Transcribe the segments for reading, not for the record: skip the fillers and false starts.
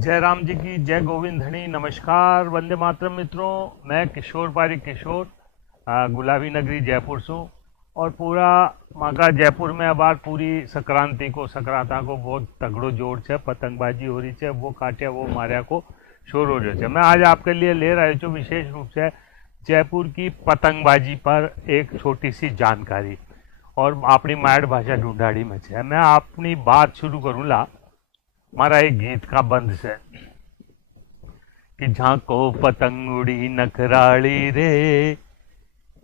जय राम जी की जय गोविंद धनी। नमस्कार, वंदे मातरम मित्रों। मैं किशोर पारिक किशोर गुलाबी नगरी जयपुर से हूँ। और पूरा माका जयपुर में अब पूरी संक्रांता को बहुत तगड़ो जोर है। पतंगबाजी हो रही है, वो काटिया वो मारिया को शोर हो रहे है। मैं आज आपके लिए ले रहा हूँ विशेष रूप से जयपुर की पतंगबाजी पर एक छोटी सी जानकारी और अपनी माड़ भाषा ढूंढाड़ी में है। मैं अपनी बात शुरू करूँ ला मारा एक गीत का बंद से कि झांको पतंग उड़ी नखराली रे,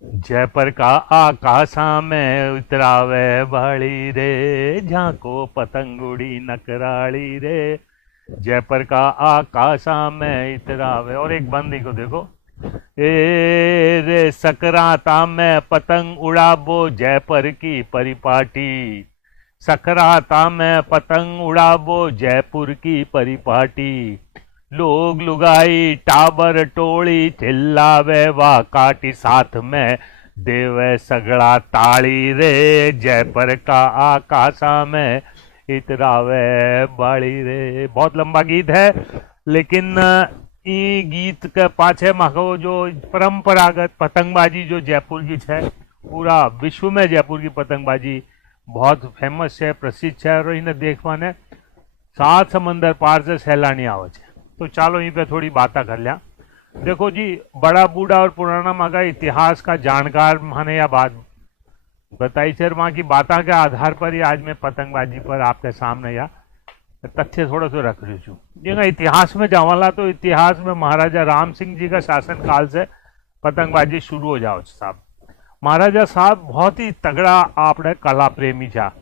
जयपुर का आकाशा में उतरावे बाड़ी रे। झांको पतंग उड़ी नखराली रे, जयपुर का आकाशा में इतरावे। और एक बंदी को देखो, ए रे सकराता में पतंग उड़ाबो जयपुर की परिपाटी। सकराता में पतंग उड़ाबो जयपुर की परिपाटी। लोग लुगाई टाबर टोली चिल्लावे वाह काटी, साथ में देवे सगड़ा ताली रे। जयपुर का आकाशा में इतरावे बाड़ी रे। बहुत लंबा गीत है, लेकिन ई गीत के पाछे माको जो परंपरागत पतंगबाजी जो जयपुर की है, पूरा विश्व में जयपुर की पतंगबाजी बहुत फेमस है, प्रसिद्ध है। और इन्हें देखवाने 7 समंदर पार से सैलानी आवे छे। तो चालो यहीं पे थोड़ी बातें कर लिया। देखो जी, बड़ा बूढ़ा और पुराना मगा इतिहास का जानकार माने या बात बताई सर माँ की बातों के आधार पर ही आज मैं पतंगबाजी पर आपके सामने या तथ्य थोड़ा सा रख रही हूँ। जिनका इतिहास में जावाला तो इतिहास में महाराजा राम सिंह जी का शासन काल से पतंगबाजी शुरू हो जाओ साहब। महाराजा साहब बहुत ही तगड़ा आपने कला प्रेमी था,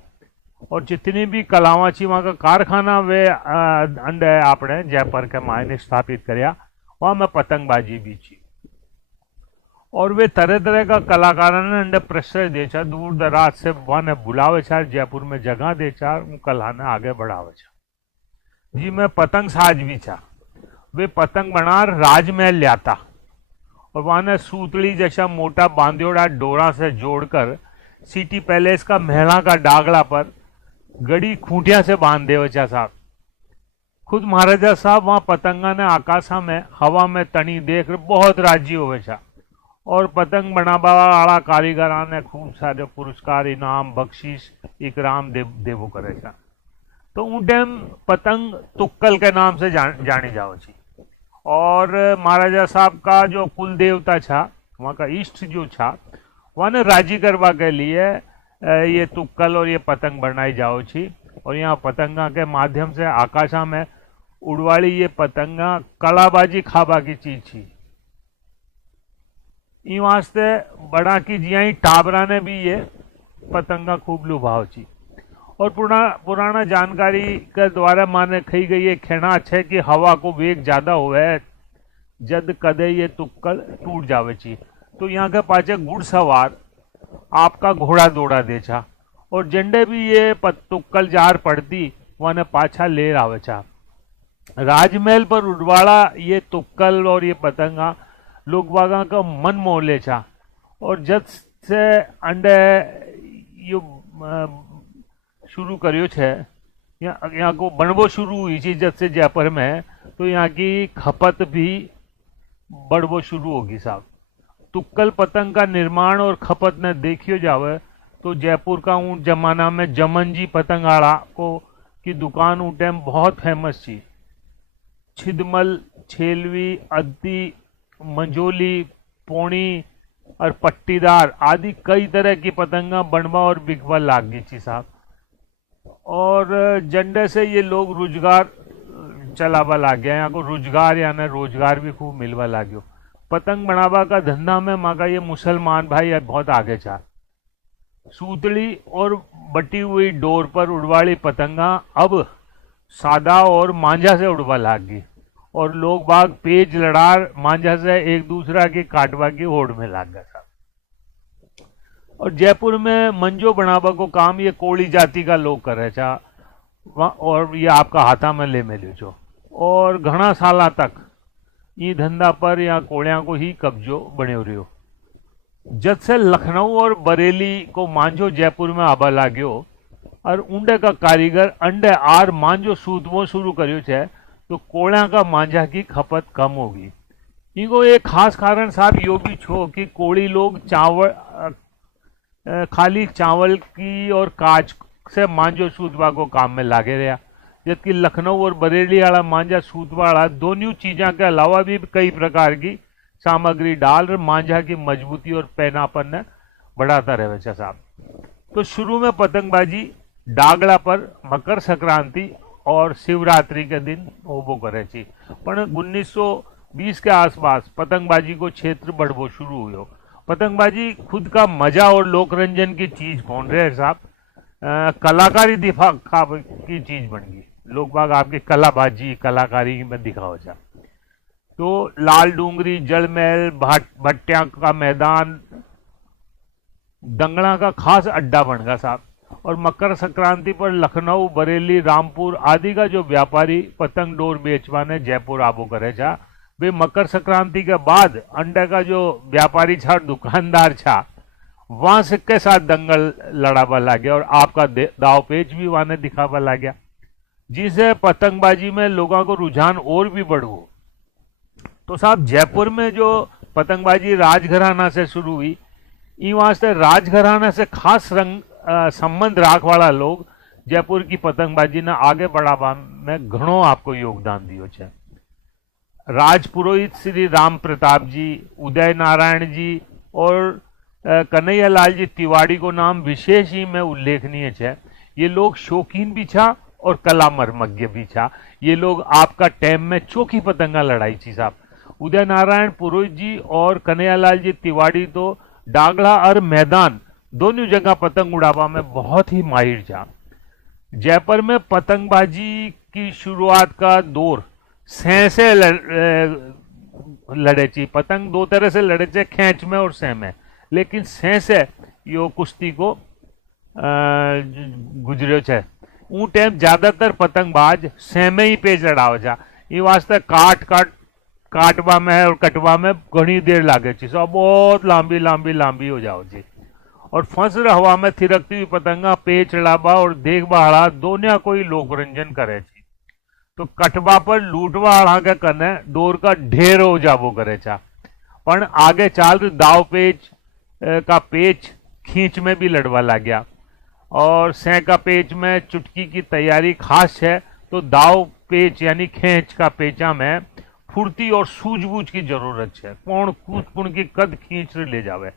और जितनी भी कलावां थी वहाँ का कारखाना वे अंडे आपने जयपुर के मायने स्थापित करया। वहाँ में पतंगबाजी भी थी, और वे तरह तरह का कलाकारों ने अंडे प्रश्रय दे छा, दूर दराज से वहाँ ने बुलावे छा, जयपुर में जगह दे छा, कला ने आगे बढ़ावे छा। जी मैं पतंग साज भी छा। वे पतंग बनार राजमहल लाता, और वहाँ ने सूतली जैसा मोटा बांधियोड़ा डोरा से जोड़कर सिटी पैलेस का महला का डागला पर गड़ी खूंटिया से बांध दे वचा साहब। खुद महाराजा साहब वहाँ पतंगा ने आकाशा में हवा में तनी देख बहुत राजी हो छा, और पतंग बनावा वाला कारीगरा ने खूब सारे पुरस्कार इनाम बख्शीश इकराम देवो करे छा। तो उन टाइम पतंग तुक्कल के नाम से जानी जाओ छी। और महाराजा साहब का जो कुल देवता था, वहाँ का इष्ट जो था, वहाँ ने राजी करवा के लिए ये तुक्कल और ये पतंग बनाई जाओ छी। और यहाँ पतंगा के माध्यम से आकाशा में उड़वाली ये पतंगा कलाबाजी खाबा की चीज थी। ई वास्ते बड़ा की जिया टाबरा ने भी ये पतंगा खूब लुभाव छी। और पुराना जानकारी के द्वारा माने कही गई ये कहना है कि हवा को वेग ज्यादा हुए जद कदे ये तुक्कल टूट जावे छी। तो यहाँ के पाचे घुड़सवार आपका घोड़ा दौड़ा दे छा, और झंडे भी ये तुक्कल जार पड़ती वने पाछा ले आवे छा। राजमहल पर उड़वाड़ा ये तुक्कल और ये पतंगा लोग बागा का मन मोह ले छा। और जब से अंडे यो शुरू करियो छे, यहाँ को बनबो शुरू हुई थी जब से जयपुर में, तो यहाँ की खपत भी बढ़बो शुरू होगी साहब। तुक्कल पतंग का निर्माण और खपत ने देखियो जावे तो जयपुर का उन जमाना में जमन जी पतंगाड़ा को की दुकान उन टाइम बहुत फेमस थी। छिदमल, छेलवी, अद्दी, मंजोली, पोणी और पट्टीदार आदि कई तरह की पतंगा बनवा और बिकवा लाग गई थी साहब। और झंडे से ये लोग रोजगार चलावा लाग गया, यहाँ को रोजगार यानी रोजगार भी खूब मिलवा लागो। पतंग बनावा का धंधा में माँ ये मुसलमान भाई बहुत आगे था। सूतली और बटी हुई डोर पर उड़वाली पतंगा अब सादा और मांझा से उड़वा लाग गई, और लोग बाग पेज लड़ार मांझा से एक दूसरा की काटवा की होड़ में लाग गया था। और जयपुर में मंजो बनावा को काम ये कोड़ी जाति का लोग कर रहे था, और ये आपका हाथा में ले मिलो छो। और घना साल तक ये धंधा पर या कोड़िया को ही कब्जो बने रहो। जब से लखनऊ और बरेली को मांझो जयपुर में आबा लाग्यो, और ऊंडे का कारीगर अंडे आर मांझो सूतवो शुरू करियो छे, तो कोड़ा का मांझा की खपत कम होगी। इनको एक खास कारण साहब यो भी छो कि कोड़ी लोग खाली चावल की और काच से मांझो सूतवा को काम में लागे रहा, जबकि लखनऊ और बरेली वाला मांझा सूतवाड़ा दोनों चीज़ों के अलावा भी कई प्रकार की सामग्री डाल मांझा की मजबूती और पैनापन ने बढ़ाता रहे साहब। तो शुरू में पतंगबाजी डागड़ा पर मकर संक्रांति और शिवरात्रि के दिन होबो करे छी, पर 1920 के आसपास पतंगबाजी को क्षेत्र बढ़बो शुरू हुयो। पतंगबाजी खुद का मजा और लोकरंजन की चीज कौन रहे साहब, कलाकारी दिखा की चीज बन गई। लोग बाग आपके कलाबाजी कलाकारी में दिखाओ जा। तो लाल डूंगरी, जलमहल, भट्टिया का मैदान दंगड़ा का खास अड्डा बन गया साहब। और मकर संक्रांति पर लखनऊ, बरेली, रामपुर आदि का जो व्यापारी पतंग डोर बेचवाने जयपुर आबो करे जा, वे मकर संक्रांति के बाद अंडे का जो व्यापारी था, दुकानदार था, वहां से के साथ दंगल लड़ावा लग गया और आपका दाव पेच भी वहां दिखावा लग गया, जिससे पतंगबाजी में लोगों को रुझान और भी बढ़ गो। तो साहब जयपुर में जो पतंगबाजी राजघराना से शुरू हुई, वहां से राजघराना से खास संबंध राख वाला लोग जयपुर की पतंगबाजी ने आगे बढ़ावा में घणो आपको योगदान दियो छे। राजपुरोहित श्री राम प्रताप जी, उदय नारायण जी और कन्हैयालाल जी तिवारी को नाम विशेष ही में उल्लेखनीय है। ये लोग शौकीन भी था और कला मर्मज्ञ भी था। ये लोग आपका टाइम में चौकी पतंगा लड़ाई थी साहब। उदय नारायण पुरोहित जी और कन्हैयालाल जी तिवारी तो डागड़ा और मैदान दोनों जगह पतंग उड़ावा में बहुत ही माहिर था। जयपुर में पतंगबाजी की शुरुआत का दौर सह से लड़े ची। पतंग दो तरह से लड़े थे, खेच में और सह में, लेकिन सह से यो कुश्ती को गुजरियो छे। ऊ टाइम ज्यादातर पतंगबाज सह में ही पेच लड़ावे जा। ये वास्ते काटवा में और कटवा में घनी देर लागे छी, सब बहुत लांबी लांबी लांबी हो जाओ जी। और फंस हवा में थिरकती हुई पतंगा पेच लड़ावा और देखभाड़ा दोनों कोई लोकरंजन करे छी। तो कटवा पर लूटवा के कने डोर का ढेर हो जाबो करे छा, पर आगे चाल दाव पेच का पेच खींच में भी लड़वा लग गया। और सह का पेच में चुटकी की तैयारी खास है, तो दाव पेच यानी खेच का पेचा में फुर्ती और सूझबूझ की जरूरत है। कौन कूद की कद खींच ले जावे।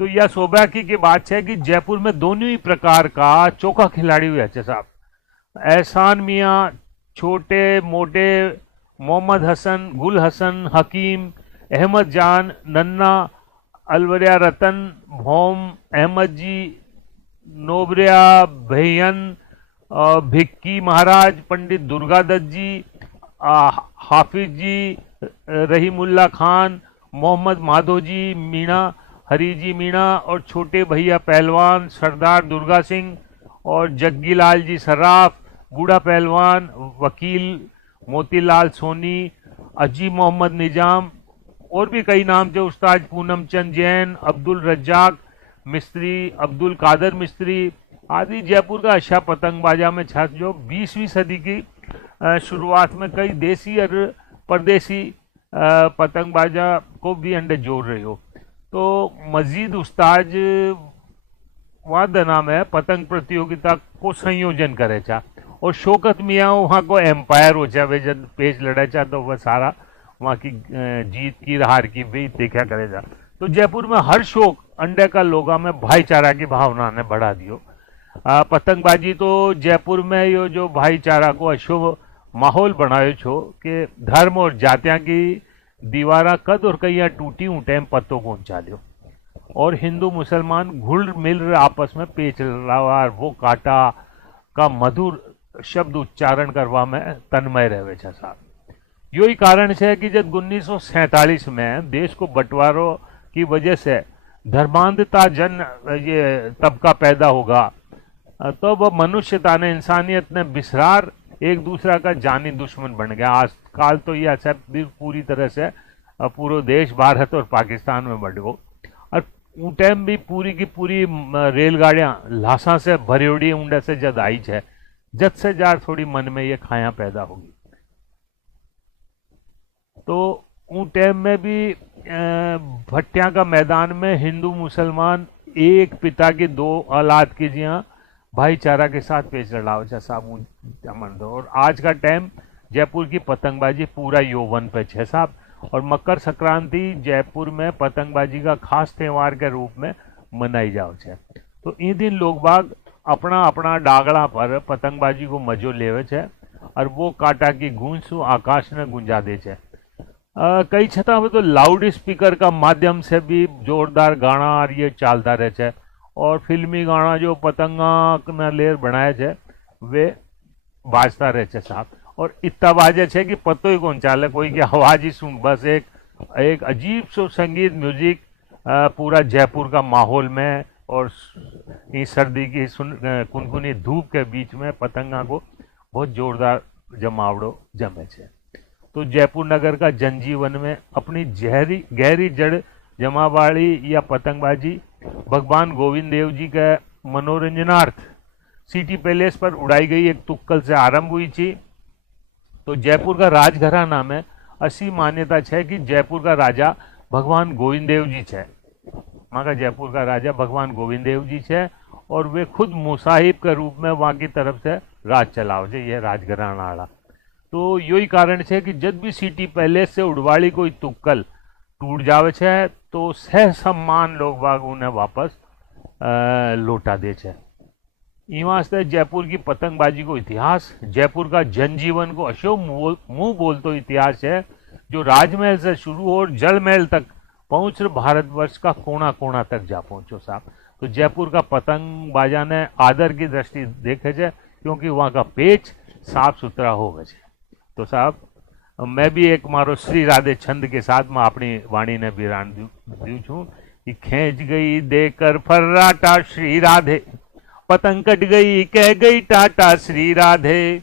तो यह सौभाग्य की बात है कि जयपुर में दोनों ही प्रकार का चौका खिलाड़ी हुए अच्छे साहब। एहसान मियाँ, छोटे मोटे, मोहम्मद हसन, गुल हसन, हकीम, अहमद जान, नन्ना, अलवरिया रतन, भोम, अहमद जी, नोबरिया भैयन, भिक्की महाराज, पंडित दुर्गादत्त जी, हाफिज जी, रहीमुल्ला खान, मोहम्मद माधो जी मीणा, हरी जी मीणा और छोटे भैया पहलवान, सरदार दुर्गा सिंह और जग्गीलाल जी सर्राफ, बूढ़ा पहलवान, वकील मोतीलाल सोनी, अजी मोहम्मद निजाम और भी कई नाम थे। उस्ताद पूनम चंद जैन, अब्दुल रज्जाक मिस्त्री, अब्दुल कादर मिस्त्री आदि जयपुर का अच्छा पतंगबाजा में छात्र जो 20वीं सदी की शुरुआत में कई देसी और परदेसी पतंगबाजा को भी अंडे जोड़ रही हो। तो मजीद उस्ताद वादना में पतंग प्रतियोगिता को संयोजन करे चा और शौकत मियाँ वहाँ को एम्पायर हो जावे, जब पेच लड़ा चा तो वह सारा वहाँ की जीत की हार की भी देखा करे जा। तो जयपुर में हर शौक अंडे का लोगा में भाईचारा की भावना ने बढ़ा दियो। पतंगबाजी तो जयपुर में यो जो भाईचारा को अच्छो माहौल बनायो छो कि धर्म और जातियां की दीवारा कद और कई टूटी टाइम पत्तों को चालियो और हिंदू मुसलमान घुल मिल आपस में पेच लड़ावा वो काटा का मधुर शब्द उच्चारण करवा में तन्मय रहे साहब। यही कारण है कि जब 1947 में देश को बंटवारों की वजह से धर्मांधता जन ये तबका पैदा होगा, तो वह मनुष्यता ने, इंसानियत ने बिसरार एक दूसरा का जानी दुश्मन बन गया। आजकल तो ये अच्छा पूरी तरह से पूरा देश भारत और पाकिस्तान में बढ़ गो। और उन टाइम भी पूरी की पूरी रेलगाड़ियां लाशा से भरियोड़ी ऊंडे से जद आई है, जद से जार थोड़ी मन में ये खाया पैदा होगी। तो उन टाइम में भी भट्टिया का मैदान में हिंदू मुसलमान एक पिता की दो औलाद की जिया भाईचारा के साथ पेश लड़ाओ छे साहब अमन दो। और आज का टाइम जयपुर की पतंगबाजी पूरा यौवन पे छे साहब। और मकर संक्रांति जयपुर में पतंगबाजी का खास त्यौहार के रूप में मनाई जाओ छे। तो इन दिन लोग बाग अपना अपना डागड़ा पर पतंगबाजी को मजो लेवे छे और वो काटा की गूंज आकाश में गुंजा दे छे। कई छता तो लाउड स्पीकर का माध्यम से भी जोरदार गाना और ये चालता रहे छे। और फिल्मी गाना जो पतंगा न लेर बनाए छे वे बाजता रहे छे साहब। और इतना बाजे छे कि पतो ही कौन चाले, कोई की आवाज ही सुन, बस एक अजीब सो संगीत म्यूजिक पूरा जयपुर का माहौल में। और इस सर्दी की कुनकुनी धूप के बीच में पतंगा को बहुत जोरदार जमावड़ो जमे छे। तो जयपुर नगर का जनजीवन में अपनी गहरी जड़ जमावाड़ी या पतंगबाजी भगवान गोविंद देव जी के मनोरंजनार्थ सिटी पैलेस पर उड़ाई गई एक तुक्कल से आरंभ हुई थी। तो जयपुर का राजघराना में ऐसी मान्यता है कि जयपुर का राजा भगवान गोविंद देव जी है। वहाँ का जयपुर का राजा भगवान गोविंद देव जी है और वे खुद मुसाहिब के रूप में वहाँ की तरफ से राज चलाओ छे, ये राजघराना वाला। तो यही कारण है कि जब भी सिटी पैलेस से उड़वाड़ी कोई तुक्कल टूट जावे छे तो सह सम्मान लोग बाग उन्हें वापस लौटा दे छे। ई वास्ते जयपुर की पतंगबाजी को इतिहास, जयपुर का जनजीवन को अशो मुंह बोलतो इतिहास है जो राजमहल से शुरू हो और जलमहल तक पहुंच भारतवर्ष का कोना कोना तक जा पहुंचो साहब। तो जयपुर का पतंगबाजा ने आदर की दृष्टि देखे छे क्योंकि वहाँ का पेच साफ सुथरा होवे छे। तो साहब मैं भी एक मारो श्री राधे छंद के साथ में अपनी वाणी ने विराम दू छू कि खेच गई देकर फर्राटा श्री राधे, पतंग कट गई कह गई टाटा श्री राधे।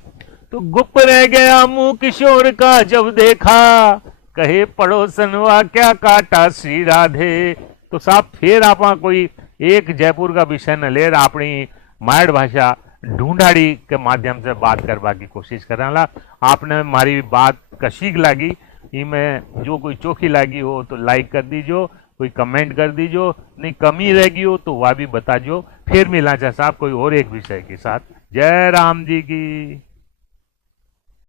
तो गुप रह गया मुंह किशोर का जब देखा, कहे पड़ोसनवा क्या काटा श्री राधे। तो साहब फिर आप कोई एक जयपुर का विषय न ले अपनी मायड़ भाषा ढूंढाड़ी के माध्यम से बात करवा की कोशिश कराला। आपने मारी बात कशीक लगी, इमें जो कोई चोखी लगी हो तो लाइक कर दीजो, कोई कमेंट कर दीजो, नहीं कमी रह गई हो तो वह भी बता जो। फिर मिला जा साहब कोई और एक विषय के साथ। जय राम जी की।